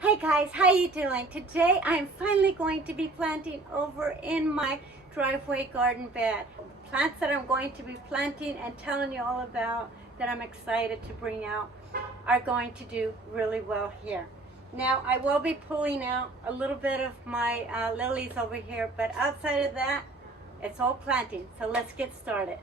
Hey guys, how you doing? Today I'm finally going to be planting over in my driveway garden bed. Plants that I'm going to be planting and telling you all about that I'm excited to bring out are going to do really well here. Now I will be pulling out a little bit of my lilies over here, but outside of that, it's all planting. So let's get started.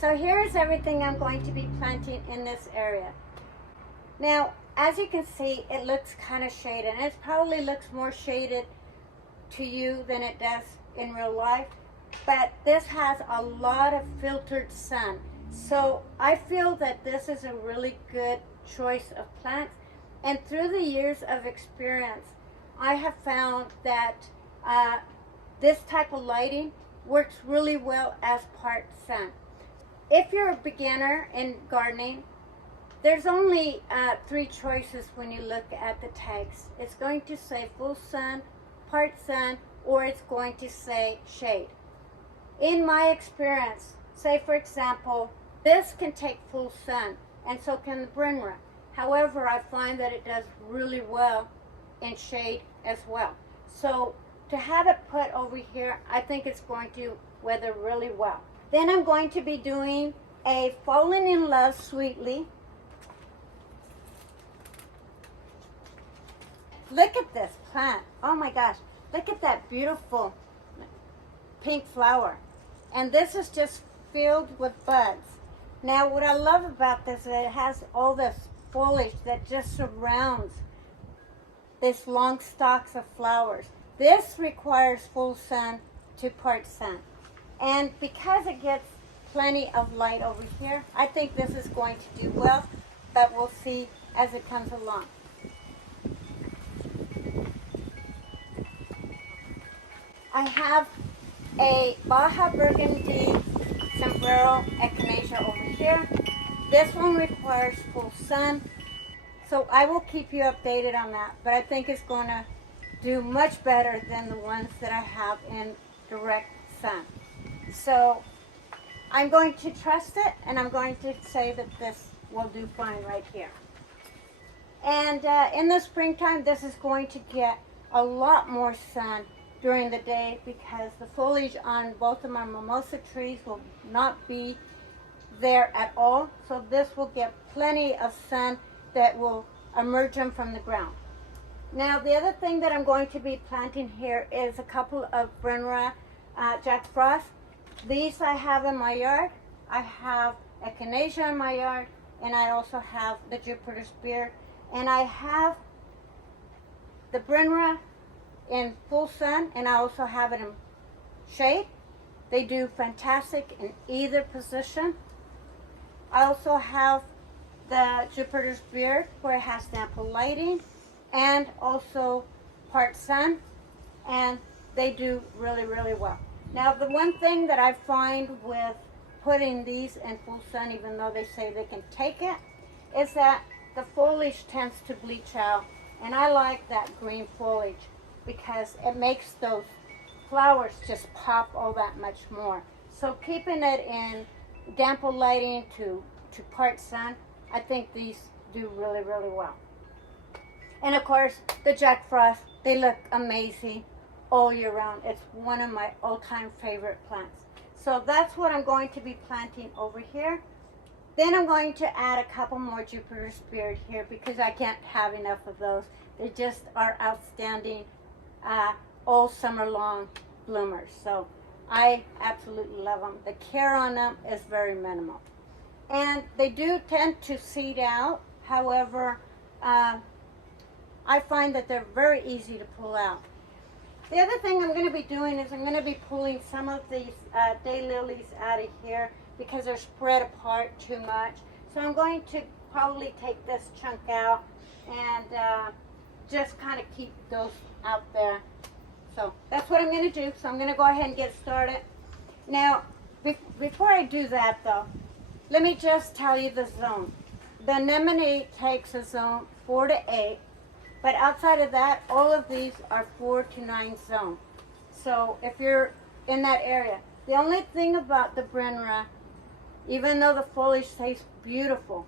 So here is everything I'm going to be planting in this area. Now, as you can see, it looks kind of shaded, and it probably looks more shaded to you than it does in real life, but this has a lot of filtered sun. So I feel that this is a really good choice of plants, and through the years of experience, I have found that this type of lighting works really well as part sun. If you're a beginner in gardening, there's only 3 choices when you look at the tags. It's going to say full sun, part sun, or it's going to say shade. In my experience, say for example, this can take full sun, and so can the Brenra. However, I find that it does really well in shade as well. So to have it put over here, I think it's going to weather really well. Then I'm going to be doing a Fallen in Love Sweetly. Look at this plant. Oh my gosh. Look at that beautiful pink flower. And this is just filled with buds. Now what I love about this is that it has all this foliage that just surrounds this long stalks of flowers. This requires full sun to part sun. And because it gets plenty of light over here, I think this is going to do well, but we'll see as it comes along. I have a Baja Burgundy Sombrero Echinacea over here. This one requires full sun, so I will keep you updated on that, but I think it's going to do much better than the ones that I have in direct sun. So I'm going to trust it, and I'm going to say that this will do fine right here. And in the springtime, this is going to get a lot more sun during the day because the foliage on both of my mimosa trees will not be there at all. So this will get plenty of sun that will emerge them from the ground. Now the other thing that I'm going to be planting here is a couple of Brenra Jack Frost. These I have in my yard. I have Echinacea in my yard, and I also have the Jupiter's Beard, and I have the Brenra in full sun, and I also have it in shade. They do fantastic in either position. I also have the Jupiter's Beard where it has ample lighting and also part sun, and they do really, really well. Now the one thing that I find with putting these in full sun, even though they say they can take it, is that the foliage tends to bleach out, and I like that green foliage because it makes those flowers just pop all that much more. So keeping it in ample lighting to part sun, I think these do really, really well. And of course, the Jack Frost, they look amazing all year round. It's one of my all-time favorite plants. So that's what I'm going to be planting over here. Then I'm going to add a couple more Jupiter's Beard here because I can't have enough of those. They just are outstanding all summer long bloomers. So I absolutely love them. The care on them is very minimal. And they do tend to seed out. However, I find that they're very easy to pull out. The other thing I'm going to be doing is I'm going to be pulling some of these daylilies out of here because they're spread apart too much. So I'm going to probably take this chunk out and just kind of keep those out there. So that's what I'm going to do. So I'm going to go ahead and get started. Now, before I do that though, let me just tell you the zone. The anemone takes a zone 4 to 8. But outside of that, all of these are 4 to 9 zone. So if you're in that area, the only thing about the Brenra even though the foliage stays beautiful.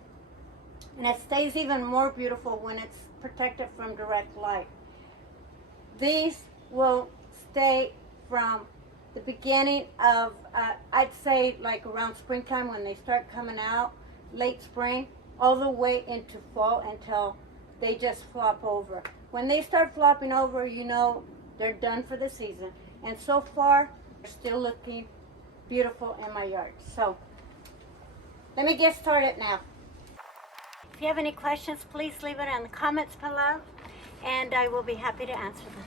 And it stays even more beautiful when it's protected from direct light. These will stay from the beginning of, I'd say like around springtime when they start coming out, late spring, all the way into fall until they just flop over. When they start flopping over, you know they're done for the season. And so far, they're still looking beautiful in my yard. So, let me get started now. If you have any questions, please leave it in the comments below, and I will be happy to answer them.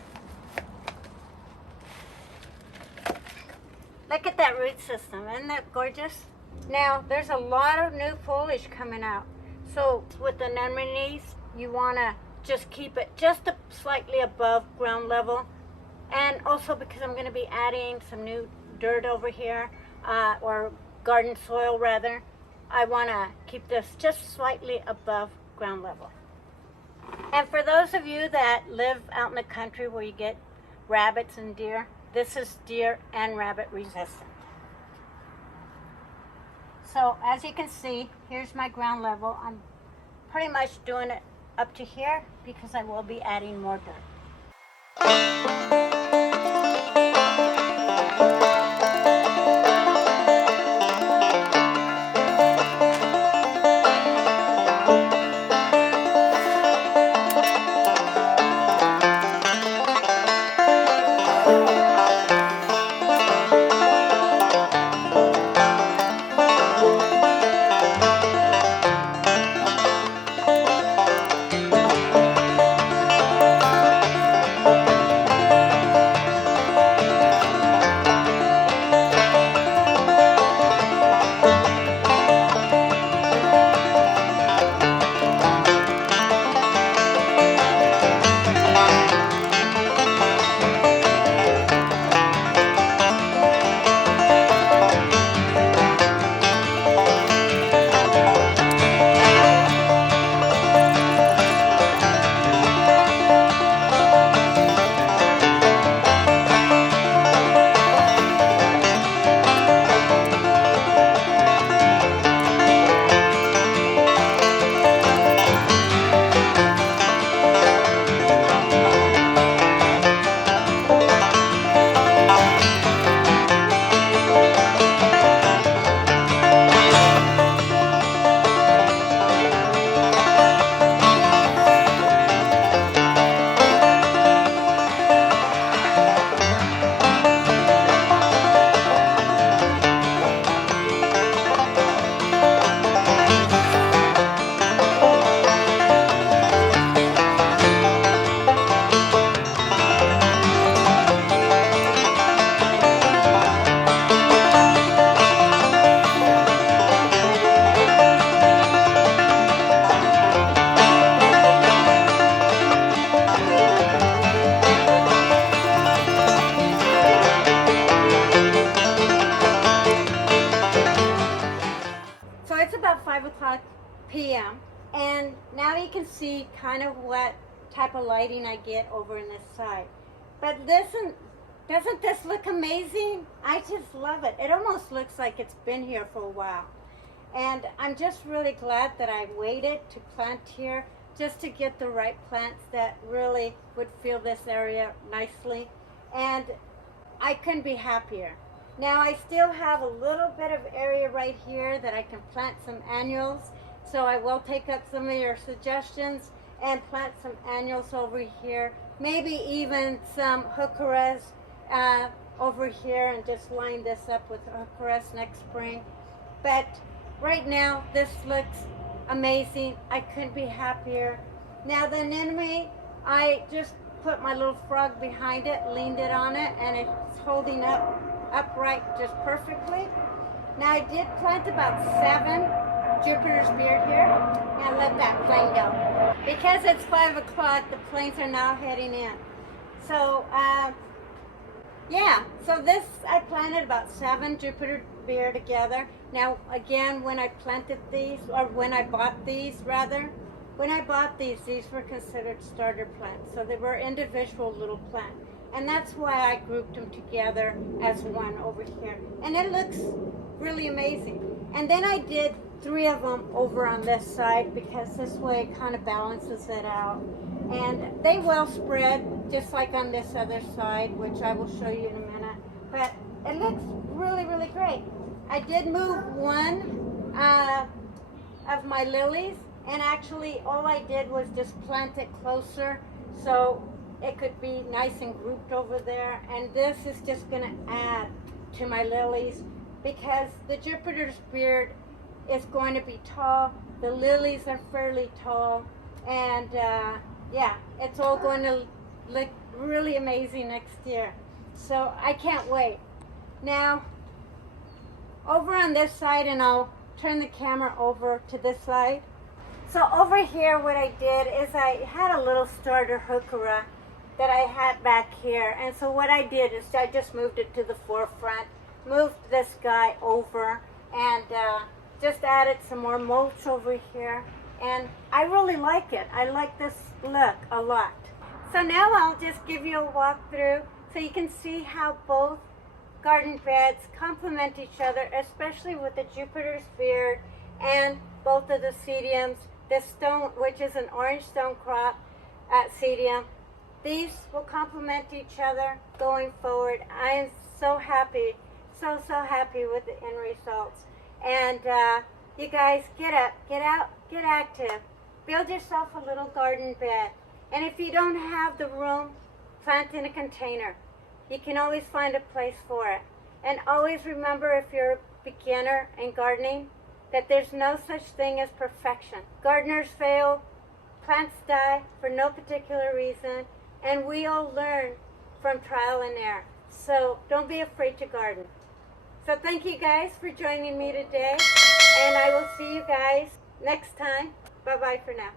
Look at that root system, isn't that gorgeous? Now, there's a lot of new foliage coming out. So, with the anemones, you want to just keep it just slightly above ground level. And also because I'm going to be adding some new dirt over here, or garden soil rather, I want to keep this just slightly above ground level. And for those of you that live out in the country where you get rabbits and deer, this is deer and rabbit resistant. So as you can see, here's my ground level. I'm pretty much doing it up to here because I will be adding more dirt. p.m. and now you can see kind of what type of lighting I get over in this side. But doesn't this look amazing? I just love it. It almost looks like it's been here for a while. And I'm just really glad that I waited to plant here just to get the right plants that really would fill this area nicely. And I couldn't be happier. Now I still have a little bit of area right here that I can plant some annuals. So I will take up some of your suggestions and plant some annuals over here. Maybe even some heucheras over here, and just line this up with heucheras next spring. But right now this looks amazing. I couldn't be happier. Now the anemone, I just put my little frog behind it, leaned it on it, and it's holding upright just perfectly. Now I did plant about 7 Jupiter's beard here, and let that plane go. Because it's 5 o'clock, the planes are now heading in. So yeah, so this, I planted about 7 Jupiter beard together. Now again, when I planted these, or when I bought these rather, when I bought these were considered starter plants. So they were individual little plants. And that's why I grouped them together as one over here. And it looks really amazing. And then I did 3 of them over on this side because this way it kind of balances it out. And they well spread just like on this other side, which I will show you in a minute. But it looks really, really great. I did move one of my lilies, and actually all I did was just plant it closer so it could be nice and grouped over there. And this is just going to add to my lilies because the Jupiter's beard is going to be tall. The lilies are fairly tall, and yeah, it's all going to look really amazing next year. So I can't wait. Now, over on this side, and I'll turn the camera over to this side. So over here, what I did is I had a little starter heuchera that I had back here. And so what I did is I just moved it to the forefront, moved this guy over, and just added some more mulch over here. And I really like it. I like this look a lot. So now I'll just give you a walkthrough so you can see how both garden beds complement each other, especially with the Jupiter's beard and both of the sedums. This stone, which is an orange stone crop sedum, these will complement each other going forward. I am so happy, so happy with the end results. And you guys, get up, get out, get active. Build yourself a little garden bed. And if you don't have the room, plant in a container. You can always find a place for it. And always remember, if you're a beginner in gardening, that there's no such thing as perfection. Gardeners fail, plants die for no particular reason, and we all learn from trial and error. So don't be afraid to garden. So thank you guys for joining me today, and I will see you guys next time. Bye-bye for now.